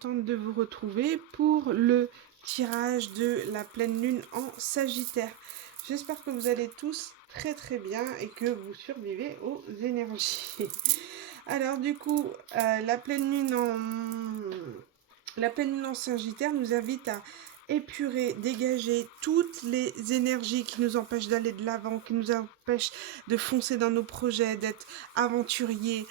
contente de vous retrouver pour le tirage de la pleine lune en Sagittaire. J'espère que vous allez tous très très bien et que vous survivez aux énergies. Alors du coup, la pleine lune en Sagittaire nous invite à épurer, dégager toutes les énergies qui nous empêchent d'aller de l'avant, qui nous empêchent de foncer dans nos projets, d'être aventuriers,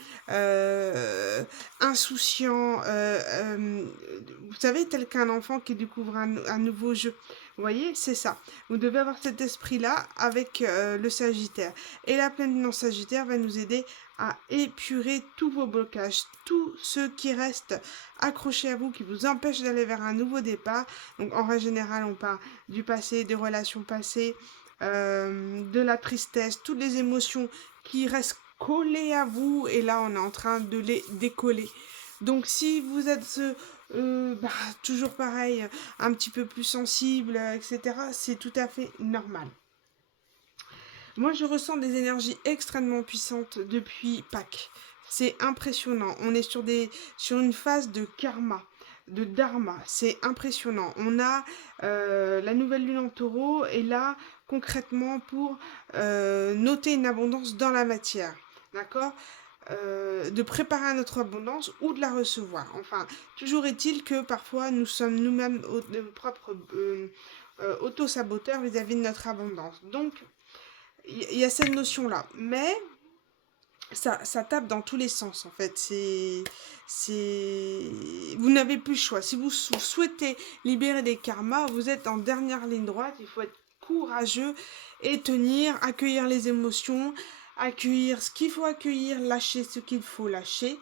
insouciants, vous savez, tel qu'un enfant qui découvre un nouveau jeu. Vous voyez, c'est ça. Vous devez avoir cet esprit-là avec le Sagittaire. Et la pleine lune en Sagittaire va nous aider à épurer tous vos blocages, tous ceux qui restent accrochés à vous, qui vous empêchent d'aller vers un nouveau départ. Donc en règle générale, on parle du passé, des relations passées, de la tristesse, toutes les émotions qui restent collées à vous. Et là, on est en train de les décoller. Donc si vous êtes toujours pareil, un petit peu plus sensible, etc., c'est tout à fait normal. Moi, je ressens des énergies extrêmement puissantes depuis Pâques. C'est impressionnant. On est sur une phase de karma, de dharma. C'est impressionnant. On a la nouvelle lune en taureau et là, concrètement, pour noter une abondance dans la matière. D'accord, de préparer notre abondance ou de la recevoir. Enfin, toujours est-il que parfois nous sommes nous-mêmes nos propres auto-saboteurs vis-à-vis de notre abondance. Donc, il y a cette notion-là. Mais ça tape dans tous les sens, en fait. Vous n'avez plus le choix. Si vous souhaitez libérer des karmas, vous êtes en dernière ligne droite. Il faut être courageux et tenir, accueillir les émotions, accueillir ce qu'il faut accueillir, lâcher ce qu'il faut lâcher,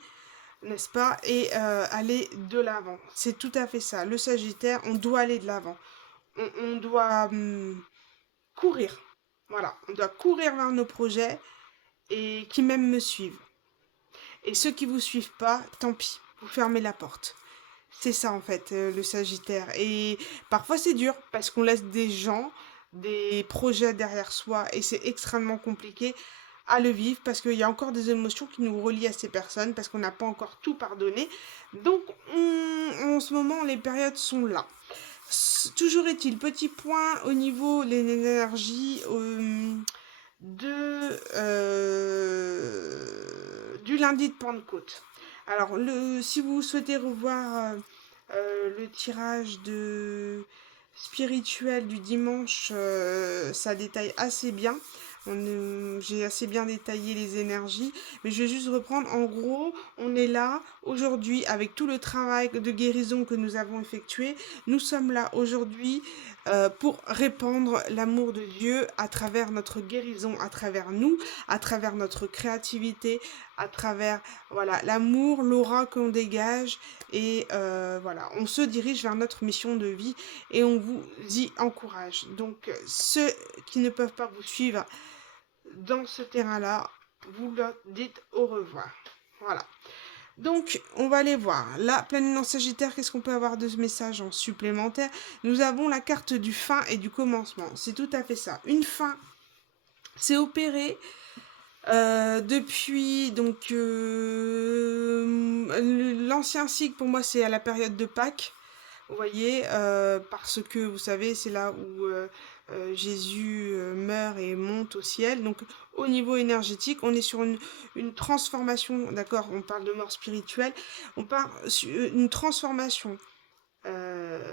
n'est-ce pas? Et aller de l'avant. C'est tout à fait ça. Le Sagittaire, on doit aller de l'avant. On doit courir. Voilà, on doit courir vers nos projets et qui même me suivent. Et ceux qui vous suivent pas, tant pis, vous fermez la porte. C'est ça en fait, le Sagittaire. Et parfois c'est dur parce qu'on laisse des gens, des projets derrière soi et c'est extrêmement compliqué à le vivre parce qu'il y a encore des émotions qui nous relient à ces personnes parce qu'on n'a pas encore tout pardonné. Donc en ce moment, les périodes sont là. Toujours est-il, petit point au niveau de l'énergie du lundi de Pentecôte. Alors, si vous souhaitez revoir le tirage spirituel du dimanche, ça détaille assez bien. J'ai assez bien détaillé les énergies, mais je vais juste reprendre. En gros, on est là aujourd'hui avec tout le travail de guérison que nous avons effectué. Nous sommes là aujourd'hui pour répandre l'amour de Dieu à travers notre guérison, à travers nous, à travers notre créativité, à travers voilà l'amour, l'aura qu'on dégage et voilà, on se dirige vers notre mission de vie et on vous y encourage. Donc ceux qui ne peuvent pas vous suivre dans ce terrain-là, vous leur dites au revoir. Voilà. Donc, on va aller voir. La pleine lune en Sagittaire, qu'est-ce qu'on peut avoir de ce message en supplémentaire? Nous avons la carte du fin et du commencement. C'est tout à fait ça. Une fin, c'est opéré depuis donc l'ancien cycle pour moi c'est à la période de Pâques. Vous voyez, parce que vous savez, c'est là où Jésus meurt et monte au ciel. Donc, au niveau énergétique, on est sur une transformation, d'accord? On parle de mort spirituelle, on parle sur une transformation, euh,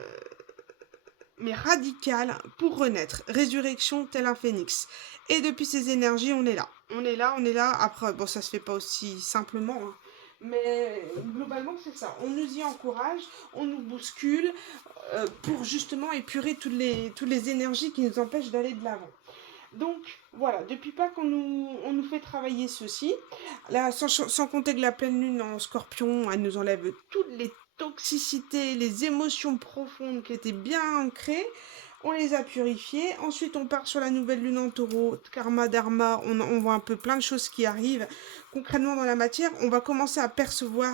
mais radicale pour renaître. Résurrection tel un phénix. Et depuis ces énergies, on est là. On est là, on est là. Après, bon, ça se fait pas aussi simplement, hein. Mais globalement, c'est ça. On nous y encourage, on nous bouscule pour justement épurer toutes les énergies qui nous empêchent d'aller de l'avant. Donc voilà, depuis pas qu'on nous fait travailler ceci, là, sans compter que la pleine lune en scorpion, elle nous enlève toutes les toxicités, les émotions profondes qui étaient bien ancrées, on les a purifiées. Ensuite, on part sur la nouvelle lune en taureau, karma, dharma, on voit un peu plein de choses qui arrivent. Concrètement, dans la matière, on va commencer à percevoir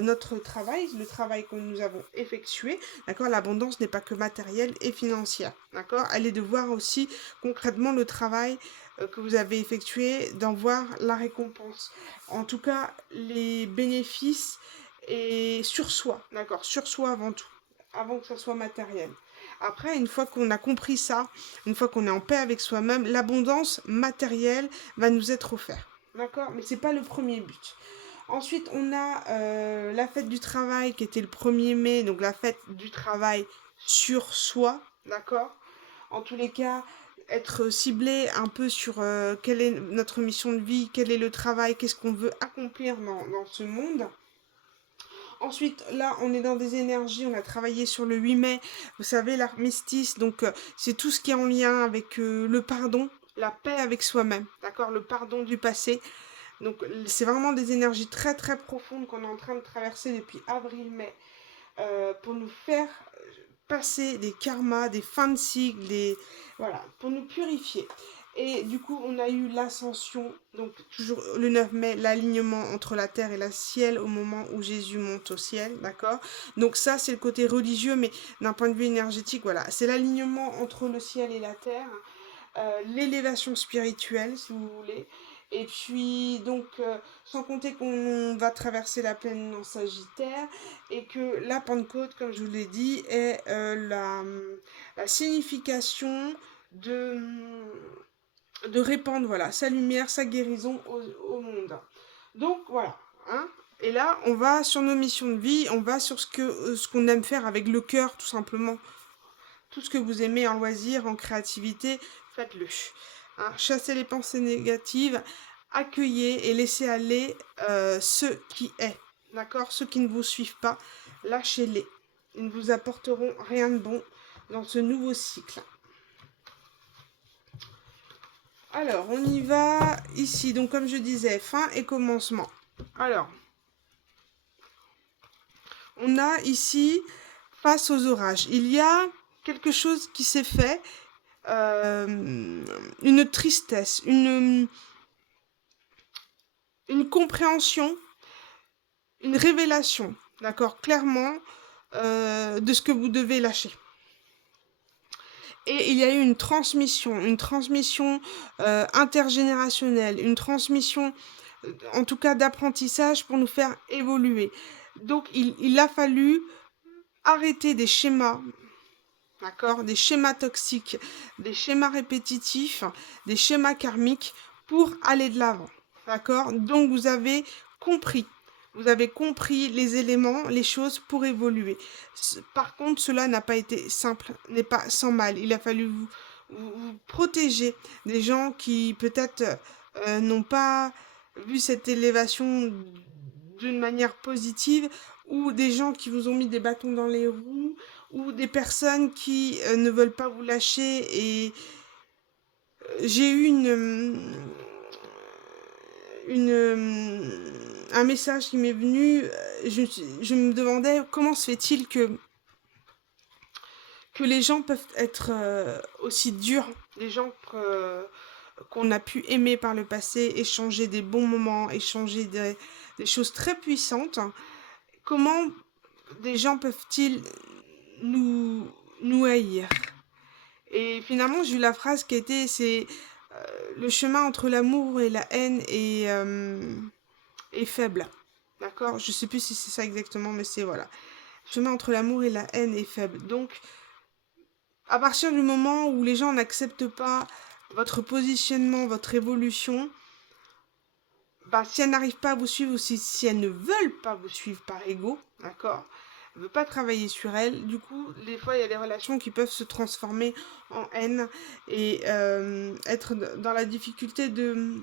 notre travail, le travail que nous avons effectué. D'accord, l'abondance n'est pas que matérielle et financière. D'accord, elle est de voir aussi concrètement le travail que vous avez effectué, d'en voir la récompense. En tout cas, les bénéfices et sur soi, d'accord, sur soi avant tout, avant que ça soit matériel. Après, une fois qu'on a compris ça, une fois qu'on est en paix avec soi-même, l'abondance matérielle va nous être offerte. D'accord? Mais c'est pas le premier but. Ensuite, on a la fête du travail qui était le 1er mai, donc la fête du travail sur soi, d'accord? En tous les cas, être ciblé un peu sur quelle est notre mission de vie, quel est le travail, qu'est-ce qu'on veut accomplir dans ce monde. Ensuite, là, on est dans des énergies, on a travaillé sur le 8 mai, vous savez, l'armistice, donc c'est tout ce qui est en lien avec le pardon, la paix avec soi-même, d'accord, le pardon du passé. Donc c'est vraiment des énergies très très profondes qu'on est en train de traverser depuis avril-mai pour nous faire passer des karmas, des fins de cycle, voilà, pour nous purifier. Et du coup, on a eu l'ascension, donc toujours le 9 mai, l'alignement entre la terre et le ciel au moment où Jésus monte au ciel, d'accord? Donc ça, c'est le côté religieux, mais d'un point de vue énergétique, voilà, c'est l'alignement entre le ciel et la terre, l'élévation spirituelle, si vous voulez. Et puis, donc, sans compter qu'on va traverser la plaine en Sagittaire et que la Pentecôte, comme je vous l'ai dit, est la signification de répandre voilà, sa lumière, sa guérison au monde. Donc, voilà. Hein. Et là, on va sur nos missions de vie, on va sur ce qu'on aime faire avec le cœur, tout simplement. Tout ce que vous aimez en loisir, en créativité, faites-le. Hein, chassez les pensées négatives, accueillez et laissez aller ce qui est. D'accord? Ceux qui ne vous suivent pas, lâchez-les. Ils ne vous apporteront rien de bon dans ce nouveau cycle. Alors, on y va ici. Donc, comme je disais, fin et commencement. Alors, on a ici, face aux orages, il y a quelque chose qui s'est fait, une tristesse, une compréhension, une révélation, d'accord, clairement, de ce que vous devez lâcher. Et il y a eu une transmission intergénérationnelle, une transmission, en tout cas d'apprentissage pour nous faire évoluer. Donc il a fallu arrêter des schémas, d'accord, des schémas toxiques, des schémas répétitifs, des schémas karmiques pour aller de l'avant, d'accord. Donc vous avez compris. Vous avez compris les éléments, les choses pour évoluer. Par contre, cela n'a pas été simple, n'est pas sans mal. Il a fallu vous protéger des gens qui peut-être n'ont pas vu cette élévation d'une manière positive, ou des gens qui vous ont mis des bâtons dans les roues, ou des personnes qui ne veulent pas vous lâcher. Et j'ai eu un message qui m'est venu, je me demandais comment se fait-il que les gens peuvent être aussi durs, les gens qu'on a pu aimer par le passé, échanger des bons moments, échanger des choses très puissantes. Comment des gens peuvent-ils nous haïr? Et finalement, j'ai eu la phrase qui était, c'est le chemin entre l'amour et la haine est faible. D'accord? Je sais plus si c'est ça exactement, mais c'est voilà. Le chemin entre l'amour et la haine est faible. Donc, à partir du moment où les gens n'acceptent pas votre positionnement, votre évolution, bah, si elles n'arrivent pas à vous suivre ou si elles ne veulent pas vous suivre par ego, d'accord, ne veut pas travailler sur elles, du coup, des fois, il y a des relations qui peuvent se transformer en haine et être dans la difficulté de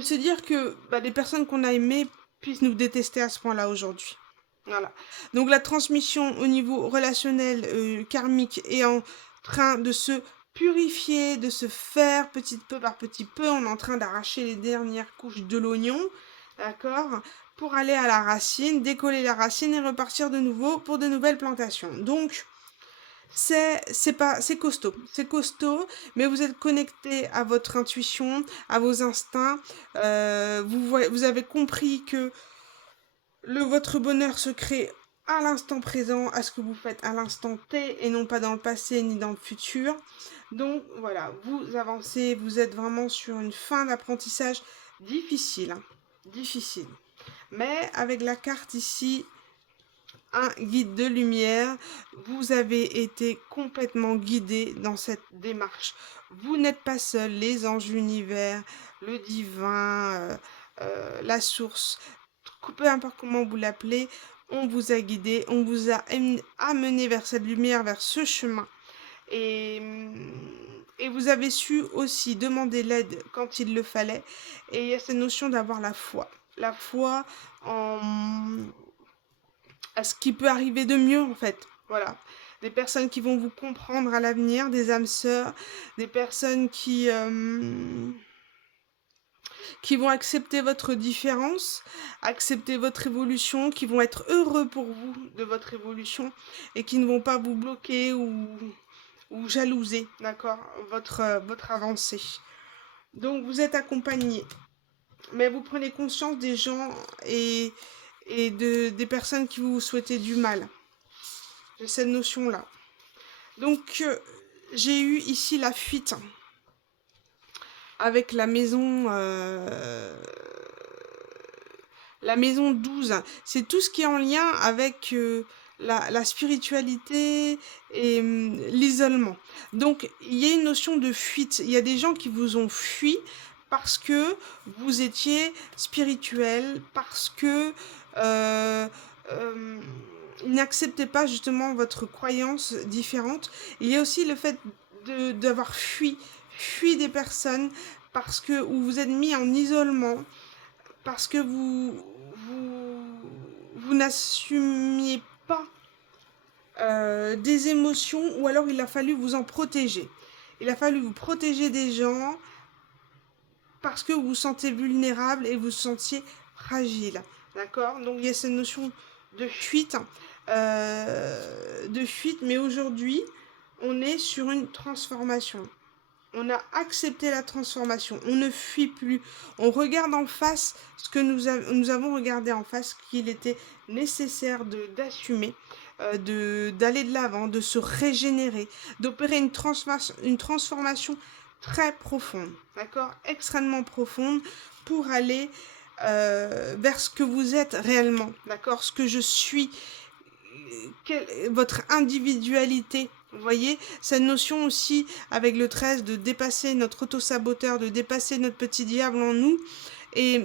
se dire que bah, des personnes qu'on a aimées puissent nous détester à ce point-là aujourd'hui. Voilà. Donc la transmission au niveau relationnel, karmique, est en train de se purifier, de se faire petit peu par petit peu. On est en train d'arracher les dernières couches de l'oignon, d'accord, pour aller à la racine, décoller la racine et repartir de nouveau pour de nouvelles plantations. Donc c'est costaud, mais vous êtes connecté à votre intuition, à vos instincts. Vous avez compris que votre bonheur se crée à l'instant présent, à ce que vous faites à l'instant T, et non pas dans le passé ni dans le futur. Donc voilà, vous avancez, vous êtes vraiment sur une fin d'apprentissage difficile, difficile. Mais avec la carte ici, un guide de lumière, vous avez été complètement guidé dans cette démarche. Vous n'êtes pas seul, les anges, l'univers, le divin, la source, peu importe comment vous l'appelez, on vous a guidé, on vous a amené vers cette lumière, vers ce chemin. Et, et vous avez su aussi demander l'aide quand il le fallait. Et il y a cette notion d'avoir la foi. La foi en à ce qui peut arriver de mieux en fait. Voilà. Des personnes qui vont vous comprendre à l'avenir, des âmes sœurs, des personnes qui vont accepter votre différence, accepter votre évolution, qui vont être heureux pour vous de votre évolution et qui ne vont pas vous bloquer ou jalouser, d'accord, votre avancée. Donc vous êtes accompagné, mais vous prenez conscience des gens et des personnes qui vous souhaitaient du mal. J'ai cette notion-là. Donc, j'ai eu ici la fuite avec la maison 12. C'est tout ce qui est en lien avec la spiritualité et l'isolement. Donc, il y a une notion de fuite. Il y a des gens qui vous ont fui parce que vous étiez spirituel, parce que ils n'acceptaient pas justement votre croyance différente. Il y a aussi le fait d'avoir fui des personnes parce que ou vous êtes mis en isolement parce que vous n'assumiez pas des émotions ou alors il a fallu vous en protéger. Il a fallu vous protéger des gens parce que vous vous sentez vulnérable et vous vous sentiez fragile. D'accord? Donc il y a cette notion de fuite, mais aujourd'hui, on est sur une transformation. On a accepté la transformation, on ne fuit plus, on regarde en face ce que nous avons regardé en face, qu'il était nécessaire d'assumer, d'aller de l'avant, de se régénérer, d'opérer une transformation très profonde, d'accord, extrêmement profonde pour aller vers ce que vous êtes réellement, d'accord, ce que je suis, votre individualité. Vous voyez, cette notion aussi avec le 13 de dépasser notre auto-saboteur, de dépasser notre petit diable en nous et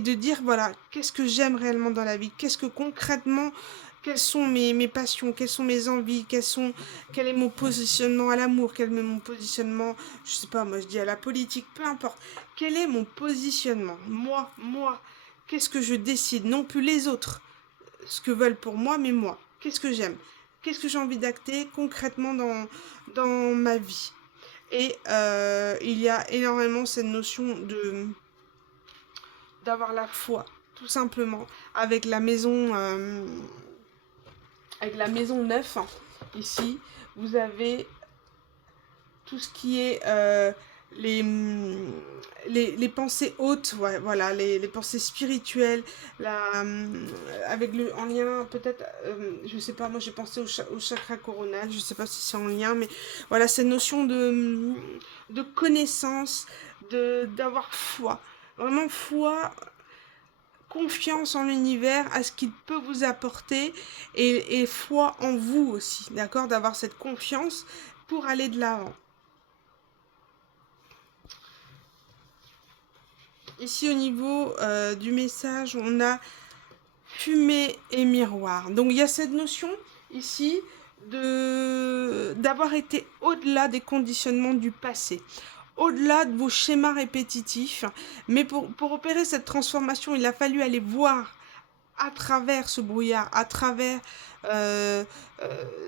de dire voilà, qu'est-ce que j'aime réellement dans la vie, qu'est-ce que concrètement, quelles sont mes passions, quelles sont mes envies, quel est mon positionnement à l'amour, quel est mon positionnement, je sais pas, moi je dis à la politique, peu importe, quel est mon positionnement, moi, qu'est-ce que je décide, non plus les autres, ce que veulent pour moi, mais moi. Qu'est-ce que j'aime? Qu'est-ce que j'ai envie d'acter concrètement dans ma vie? Et il y a énormément cette notion d'avoir la foi, tout simplement, avec la maison 9. Ici, vous avez tout ce qui est les pensées hautes, ouais, voilà, les pensées spirituelles, en lien peut-être, je sais pas, moi j'ai pensé au chakra coronal, je sais pas si c'est en lien, mais voilà, cette notion de connaissance, d'avoir foi, vraiment foi, confiance en l'univers, à ce qu'il peut vous apporter, et foi en vous aussi, d'accord, d'avoir cette confiance pour aller de l'avant. Ici au niveau du message, on a fumée et miroir. Donc il y a cette notion ici d'avoir été au-delà des conditionnements du passé, au-delà de vos schémas répétitifs. Mais pour opérer cette transformation, il a fallu aller voir à travers ce brouillard, à travers euh,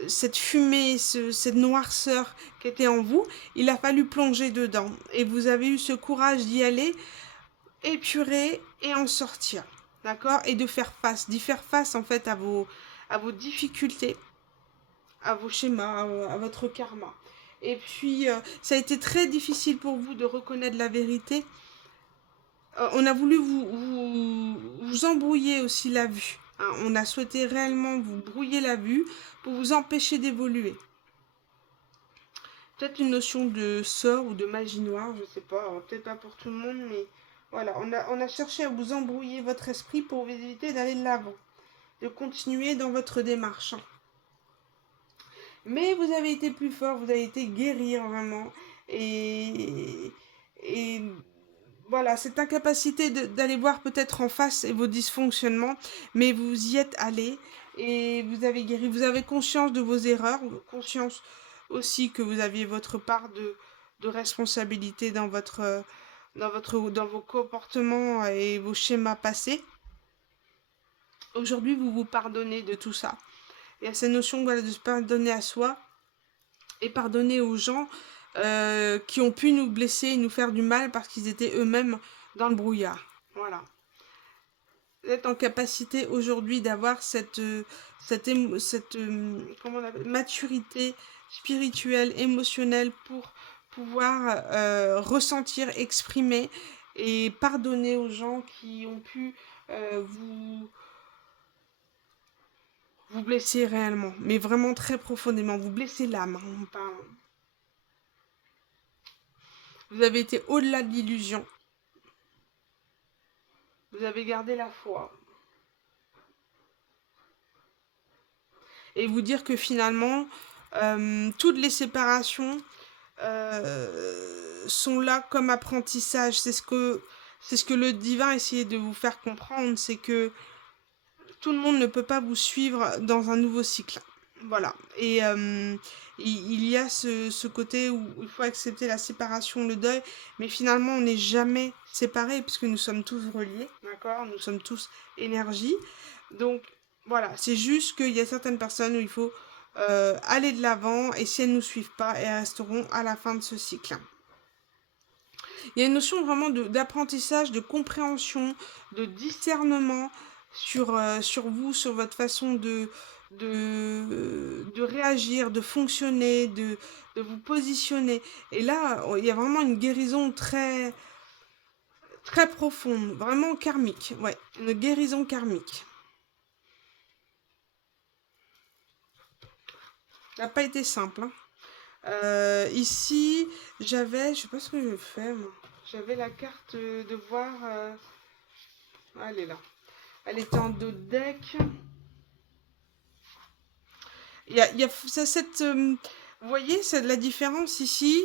cette fumée, cette noirceur qui était en vous. Il a fallu plonger dedans. Et vous avez eu ce courage d'y aller, épurer et en sortir, d'accord, et d'y faire face en fait à vos difficultés, à vos schémas, à votre karma. Et puis ça a été très difficile pour vous de reconnaître la vérité. On a voulu vous embrouiller aussi la vue, hein. On a souhaité réellement vous brouiller la vue pour vous empêcher d'évoluer. Peut-être une notion de sort ou de magie noire, je sais pas, peut-être pas pour tout le monde, mais Voilà, on a cherché à vous embrouiller votre esprit pour vous éviter d'aller de l'avant, de continuer dans votre démarche. Mais vous avez été plus fort, vous avez été guérir vraiment. Et, et voilà, cette incapacité d'aller voir peut-être en face vos dysfonctionnements, mais vous y êtes allé et vous avez guéri. Vous avez conscience de vos erreurs, conscience aussi que vous aviez votre part de responsabilité dans vos comportements et vos schémas passés. Aujourd'hui, vous vous pardonnez de tout ça. Il y a cette notion, voilà, de se pardonner à soi et pardonner aux gens qui ont pu nous blesser et nous faire du mal parce qu'ils étaient eux-mêmes dans le brouillard. Voilà. Vous êtes en capacité aujourd'hui d'avoir comment on appelle, maturité spirituelle, émotionnelle pour pouvoir ressentir, exprimer et pardonner aux gens qui ont pu vous blesser réellement, mais vraiment très profondément, vous blesser l'âme, hein, on parle. Vous avez été au-delà de l'illusion. Vous avez gardé la foi. Et vous dire que finalement, toutes les séparations sont là comme apprentissage. C'est ce que le divin essayait de vous faire comprendre, c'est que tout le monde ne peut pas vous suivre dans un nouveau cycle. Voilà. Et il y a ce côté où il faut accepter la séparation, le deuil, mais finalement on n'est jamais séparés puisque nous sommes tous reliés, d'accord? Nous sommes tous énergie. Donc voilà, c'est juste qu'il y a certaines personnes où il faut aller de l'avant et si elles ne nous suivent pas, elles resteront à la fin de ce cycle. Il y a une notion vraiment d'apprentissage, de compréhension, de discernement sur vous, sur votre façon de réagir, de fonctionner, de vous positionner. Et là, il y a vraiment une guérison très, très profonde, vraiment karmique. Ouais, une guérison karmique. Ça n'a pas été simple, hein. Ici, je sais pas ce que je fais, moi. J'avais la carte de voir. Elle est là. Elle était en dos de deck. Il y a cette. Vous voyez, c'est la différence ici.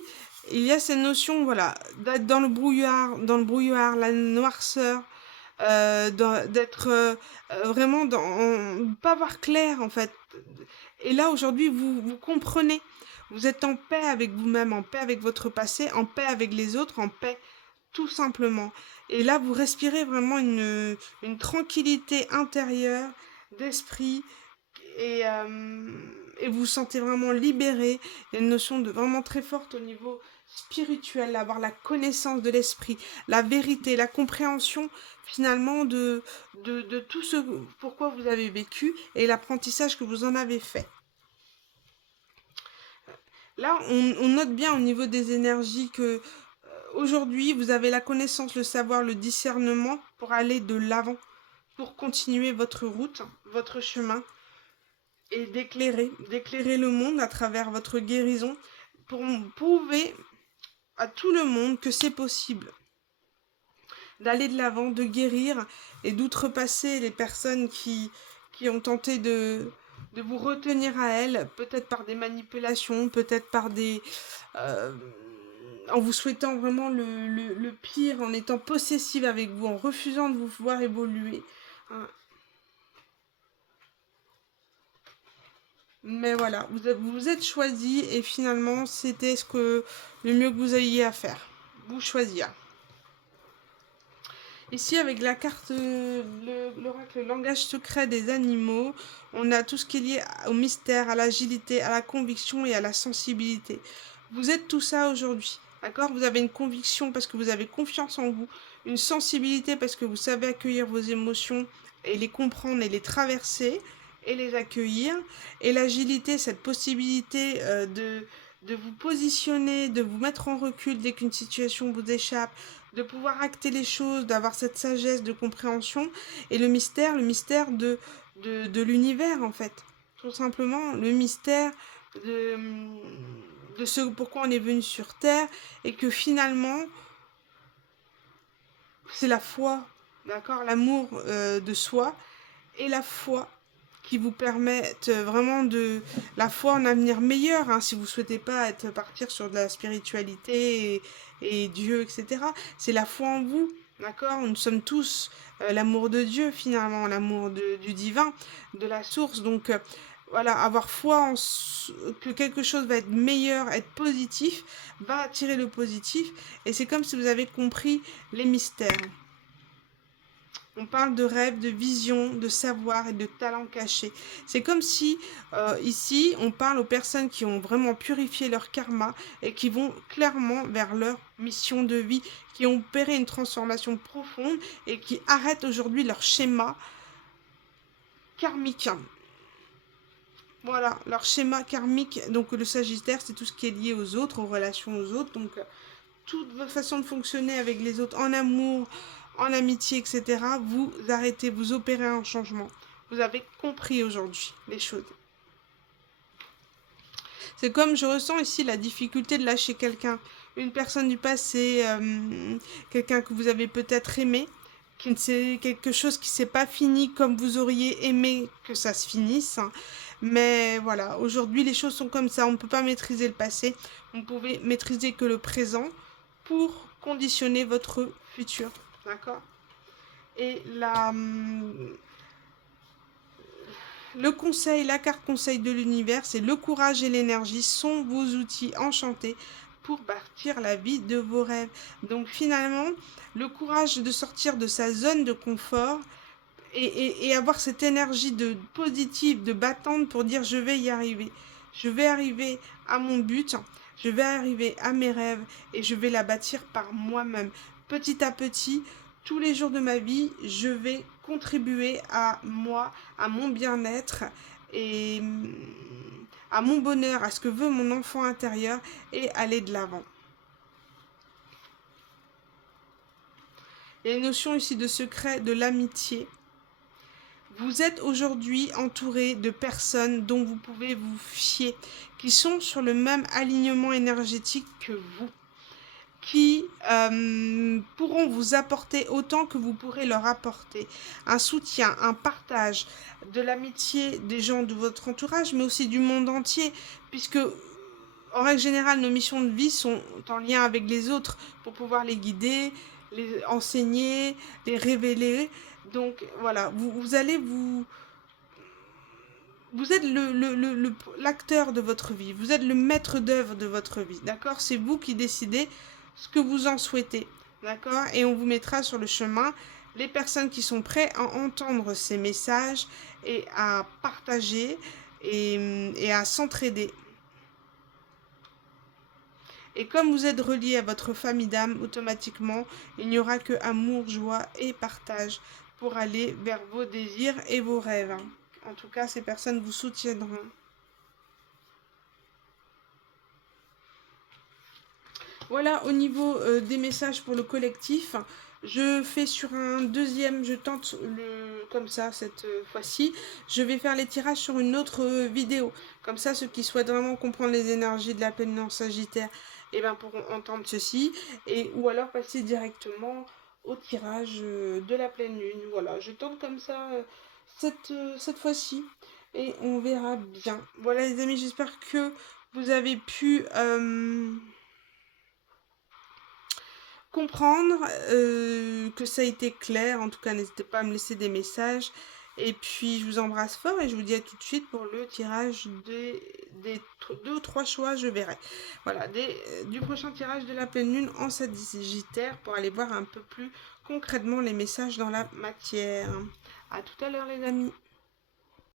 Il y a cette notion, voilà, d'être dans le brouillard, la noirceur, d'être vraiment dans. Pas voir clair, en fait. Et là, aujourd'hui, vous comprenez. Vous êtes en paix avec vous-même, en paix avec votre passé, en paix avec les autres, en paix tout simplement. Et là, vous respirez vraiment une tranquillité intérieure, d'esprit, et, euh, et vous vous sentez vraiment libéré. Il y a une notion de vraiment très forte au niveau spirituel, d'avoir la connaissance de l'esprit, la vérité, la compréhension finalement de tout ce pourquoi vous avez vécu et l'apprentissage que vous en avez fait. Là, on note bien au niveau des énergies que aujourd'hui, vous avez la connaissance, le savoir, le discernement pour aller de l'avant, pour continuer votre route, votre chemin, et d'éclairer le monde à travers votre guérison, pour prouver à tout le monde que c'est possible d'aller de l'avant, de guérir et d'outrepasser les personnes qui ont tenté de vous retenir à elles, peut-être par des manipulations, peut-être par des... euh, en vous souhaitant vraiment le pire, en étant possessive avec vous, en refusant de vous voir évoluer. Hein. Mais voilà, vous vous êtes choisi et finalement c'était le mieux que vous ayez à faire. Vous choisir. Ici, avec la carte, l'oracle, le langage secret des animaux, on a tout ce qui est lié au mystère, à l'agilité, à la conviction et à la sensibilité. Vous êtes tout ça aujourd'hui, d'accord? Vous avez une conviction parce que vous avez confiance en vous, une sensibilité parce que vous savez accueillir vos émotions et les comprendre et les traverser et les accueillir. Et l'agilité, cette possibilité de vous positionner, de vous mettre en recul dès qu'une situation vous échappe, de pouvoir acter les choses, d'avoir cette sagesse de compréhension, et le mystère de l'univers en fait. Tout simplement, le mystère de, de ce pourquoi on est venu sur Terre, et que finalement, c'est la foi, d'accord? L'amour de soi et la foi qui vous permettent vraiment de... La foi en un avenir meilleur, hein, si vous souhaitez pas partir sur de la spiritualité et Dieu, etc. C'est la foi en vous, d'accord? Nous sommes tous l'amour de Dieu, finalement, l'amour du divin, de la source. Donc, voilà, avoir foi que quelque chose va être meilleur, être positif, va attirer le positif. Et c'est comme si vous avez compris les mystères. On parle de rêve, de vision, de savoir et de talent caché. C'est comme si, ici, on parle aux personnes qui ont vraiment purifié leur karma et qui vont clairement vers leur mission de vie, qui ont opéré une transformation profonde et qui arrêtent aujourd'hui leur schéma karmique. Voilà, leur schéma karmique. Donc le Sagittaire, c'est tout ce qui est lié aux autres, aux relations aux autres. Donc toute votre façon de fonctionner avec les autres, en amour, en amitié, etc., vous arrêtez, vous opérez un changement. Vous avez compris aujourd'hui les choses. C'est comme je ressens ici la difficulté de lâcher quelqu'un, une personne du passé, quelqu'un que vous avez peut-être aimé, qui ne sait, quelque chose qui ne s'est pas fini comme vous auriez aimé que ça se finisse. Hein. Mais voilà, aujourd'hui les choses sont comme ça, on ne peut pas maîtriser le passé, on ne pouvait maîtriser que le présent pour conditionner votre futur. D'accord? Et le conseil, la carte conseil de l'univers, c'est le courage et l'énergie sont vos outils enchantés pour bâtir la vie de vos rêves. Donc finalement, le courage de sortir de sa zone de confort et avoir cette énergie de positive, de battante pour dire je vais y arriver. Je vais arriver à mon but, je vais arriver à mes rêves et je vais la bâtir par moi-même. Petit à petit, tous les jours de ma vie, je vais contribuer à moi, à mon bien-être et à mon bonheur, à ce que veut mon enfant intérieur et aller de l'avant. Il y a une notion ici de secret, de l'amitié. Vous êtes aujourd'hui entouré de personnes dont vous pouvez vous fier, qui sont sur le même alignement énergétique que vous, qui pourront vous apporter autant que vous pourrez leur apporter. Un soutien, un partage, de l'amitié des gens de votre entourage, mais aussi du monde entier, puisque en règle générale, nos missions de vie sont en lien avec les autres pour pouvoir les guider, les enseigner, les révéler. Donc voilà, vous allez vous êtes l'acteur de votre vie, vous êtes le maître d'œuvre de votre vie, d'accord? C'est vous qui décidez ce que vous en souhaitez, d'accord? Et on vous mettra sur le chemin les personnes qui sont prêtes à entendre ces messages et à partager et à s'entraider. Et comme vous êtes relié à votre famille d'âme, automatiquement, il n'y aura que amour, joie et partage pour aller vers vos désirs et vos rêves. En tout cas, ces personnes vous soutiendront. Voilà, au niveau des messages pour le collectif, je fais sur un deuxième, je tente comme ça cette fois-ci. Je vais faire les tirages sur une autre vidéo. Comme ça, ceux qui souhaitent vraiment comprendre les énergies de la pleine lune Sagittaire, eh ben, pourront entendre ceci. Ou alors passer directement au tirage de la pleine lune. Voilà, je tente comme ça cette fois-ci. Et on verra bien. Voilà les amis, j'espère que vous avez pu... comprendre, que ça a été clair. En tout cas, n'hésitez pas à me laisser des messages. Et puis, je vous embrasse fort et je vous dis à tout de suite pour le tirage des 2 ou 3 choix, je verrai. Voilà, du prochain tirage de la pleine lune en Sagittaire pour aller voir un peu plus concrètement les messages dans la matière. À tout à l'heure les amis.